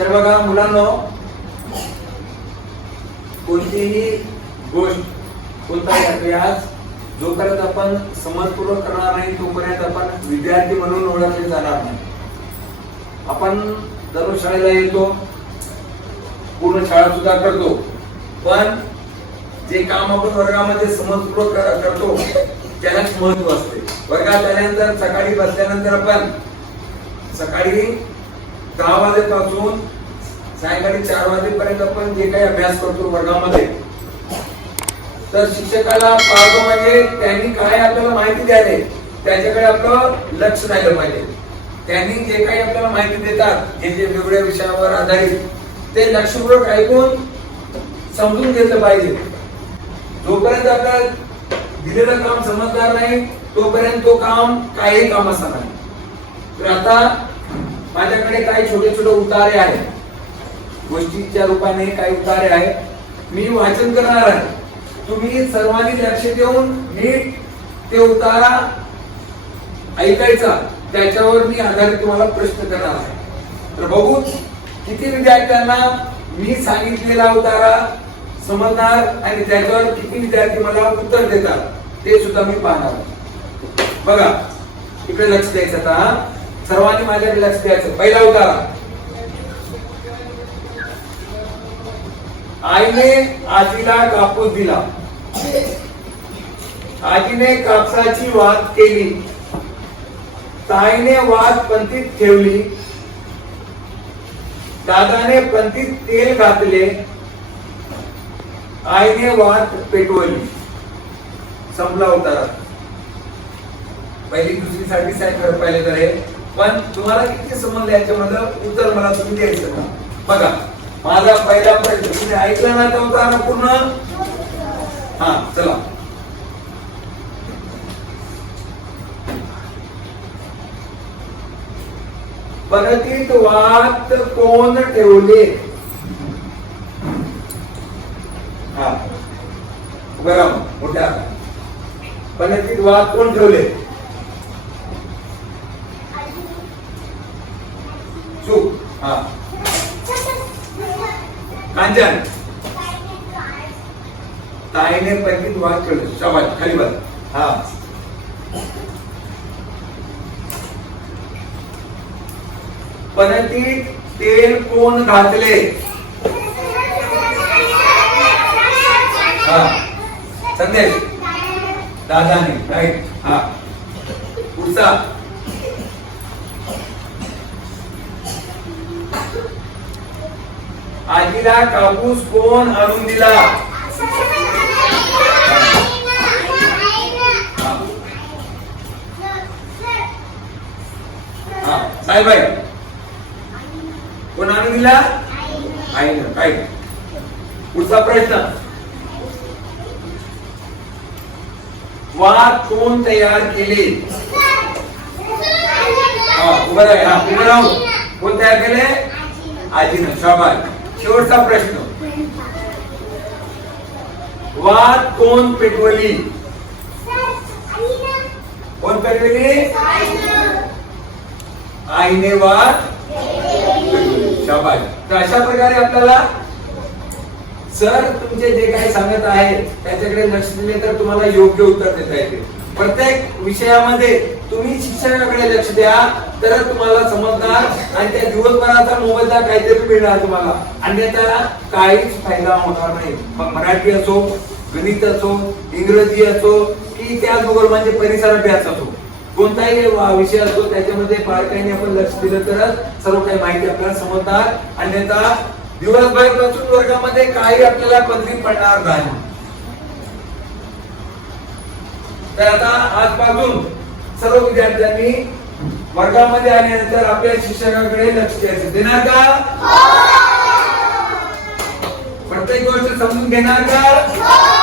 तर बघा मुलांना कोणतीही गोष्ट कोणताही अभ्यास जोपर्यंत आपण समजपूर्वक करणार नाही तोपर्यंत आपण विद्यार्थी म्हणून ओळखले जाणार नाही. आपण दररोज शाळेला येतो पूर्ण शाळा सुद्धा करतो पण जे काम आपण वर्गामध्ये समजपूर्वक करतो त्यालाच महत्त्व असते. वर्गात आल्यानंतर सकाळी बसल्यानंतर आपण सकाळी दहा वाजेपासून सायंकाळी चार वाजेपर्यंत आपण जे काही अभ्यास करतो वर्गामध्ये तर शिक्षकाला पाहतो म्हणजे त्यांनी काय आपल्याला माहिती द्यायला त्याच्याकडे आपलं लक्ष राहिलं पाहिजे. त्यांनी जे काही आपल्याला माहिती देतात हे जे वेगवेगळ्या विषयावर आधारित ते लक्षपूर्वक ऐकून समजून घेतलं पाहिजे. जोपर्यंत आपल्याला दिलेलं काम समजणार नाही तोपर्यंत तो काम काही काम असणार नाही. तर आता माझ्याकडे काही छोटे छोटे उतारे आहेत. गोष्टीच्या रूपाने काही उतारे आहेत. मी वाचन करणार आहे. तुम्ही सर्वांनी लक्ष देऊन नीट ते उतारा ऐकायचा. त्याच्यावर मी आधारित तुम्हाला प्रश्न करणार आहे. तर बघू किती विद्यार्थ्यांना मी सांगितलेला उतारा समजणार आणि त्याच्यावर किती विद्यार्थी मला उत्तर देतात ते सुद्धा मी पाहणार बघा इकडे लक्ष द्यायचं आता सर्वांनी माझ्याकडे लक्ष द्यायचं. पहिला उतारा आईने आजीला कापूस दिला. आजीने कापसाची वाद केली. ताईने वाद पंतीत ठेवली. दादाने पंतीत तेल घातले. आईने वाद पेटवली. संपला होता पहिली दुसरी साठी साईड कर तर हे पण तुम्हाला किती समजलं याच्यामध्ये उत्तर मला तुम्ही द्यायचं का? बघा माझा पहिला प्रश्न तुम्ही ऐकलं ना तो उतारा पूर्ण हा चला. परतीत वात कोण ठेवले? हा. उभं मोठ्या. परतीत वात कोण ठेवले? तू. हा. कांचन. ताईने परतीत वाद केलं. शाबाश खाली बस. हा. परतीत तेल कोण घातले? हा. संदेश. दादाने राईट. हा. पुढचा. आजीला कापूस कोण आणून दिला? हा साहेब बाई कोण आणून दिला? आईनं काय पुढचा प्रश्न. वाद कोण तयार केले? हा उभं राहा उभं राहू. कोण तयार केले? आजीनं. शाबास. शेवटचा प्रश्न. वाद कोण पेटवली? कोण पेटवली? आईने वाद शाबास. तर अशा प्रकारे आपल्याला सर तुमचे जे काही सांगत आहे त्याच्याकडे लक्ष दिले तर तुम्हाला योग्य उत्तर देता येते प्रत्येक विषयामध्ये तुम्ही शिक्षणाकडे लक्ष द्या तर तुम्हाला समजणार आणि त्या दिवसभराचा मोबदला काहीतरी मिळणार तुम्हाला. अन्यथा काहीच फायदा होणार नाही. मग मराठी असो गणित असो इंग्रजी असो की त्याचबरोबर म्हणजे परिसर अभ्यास असो. कोणताही विषय असतो त्याच्यामध्ये बारकाईने आपण लक्ष दिलं तरच सर्व काही माहिती आपल्याला समजणार. अन्यथा दिवसभर बसून वर्गामध्ये काही आपल्याला पदवी पडणार नाही. तर आता आजपासून सर्व विद्यार्थ्यांनी वर्गामध्ये आल्यानंतर आपल्या शिक्षकाकडे लक्ष द्यायचं. देणार का? प्रत्येक गोष्ट समजून घेणार का?